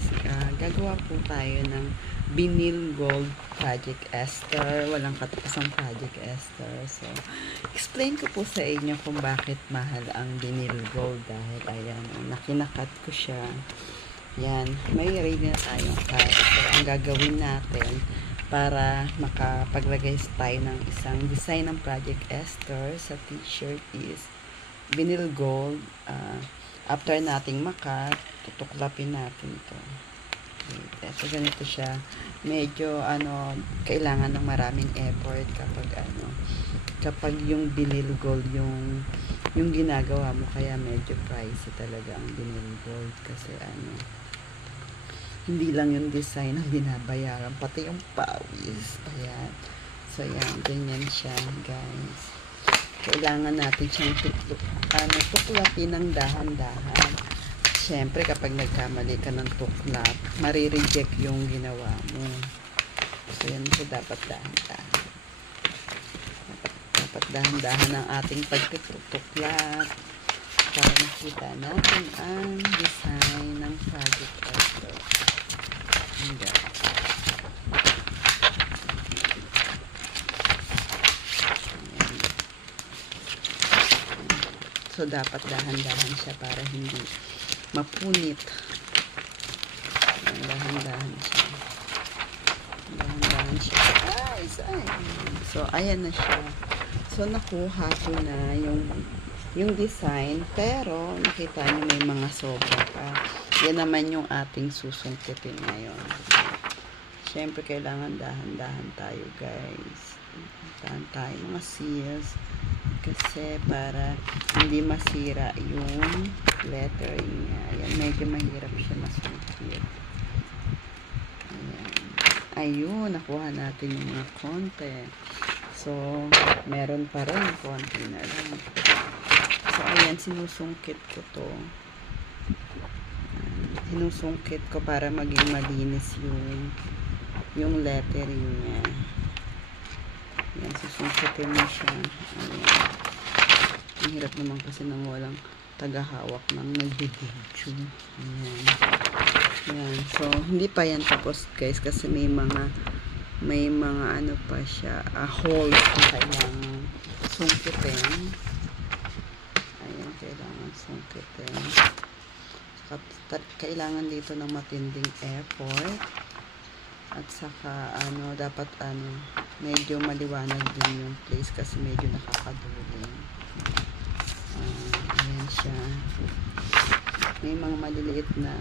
guys, gagawa po tayo ng vinyl gold Project Esther. Walang katapusang Project Esther. So, explain ko po sa inyo kung bakit mahal ang vinyl gold. Dahil, ayan, nakinakat ko siya. Yan, may ready na tayong cut. So, ang gagawin natin para makapaglagay tayo ng isang design ng Project Esther sa t-shirt is vinyl gold. After nating makat, tutuklapin natin ito. Ito ganito siya. Medyo kailangan ng maraming effort kapag yung vinyl gold yung ginagawa mo, kaya medyo pricey talaga ang vinyl gold kasi hindi lang yung design ang binabayaran, pati yung pawis. Ayan. So yan, ganyan siya, guys. Kailangan natin siyang tuklapin ng dahan-dahan. Siyempre, kapag nagkamali ka ng tuklap, marireject yung ginawa mo. So, yan po dapat dahan-dahan. Dapat dahan-dahan ang ating pagtutuklap para makita natin ang design ng Project Esther. Hanggang. So, dapat dahan-dahan siya para hindi mapunit. Dahan-dahan siya. Dahan-dahan siya. So, ayan na siya. So, nakuha ko na yung design. Pero, nakita niyo may mga sobra pa. Yan naman yung ating susungkitin ngayon. Siyempre, kailangan dahan-dahan tayo, guys. Dahan tayo, mga sis. Kasi para hindi masira yung lettering niya. Ayan, medyo mahirap siya masungkit. Ayan. Ayun, nakuha natin yung mga konti. So, meron pa rin, konti na lang. So, ayan, sinusungkit ko to. Sinusungkit ko para maging malinis yung lettering niya. Ayan, susungkitin mo siya. Ayan. Ang hirap naman kasi nang walang tagahawak ng nagbibidyo. Ayan. Ayan. So, hindi pa yan tapos, guys, kasi may mga pa siya, holes na kailangan sungkitin. Ayan, kailangan sungkitin. Kailangan dito ng matinding effort. At saka, dapat, medyo maliwanag din yung place kasi medyo nakakaduling. Ayan siya. May mga maliliit na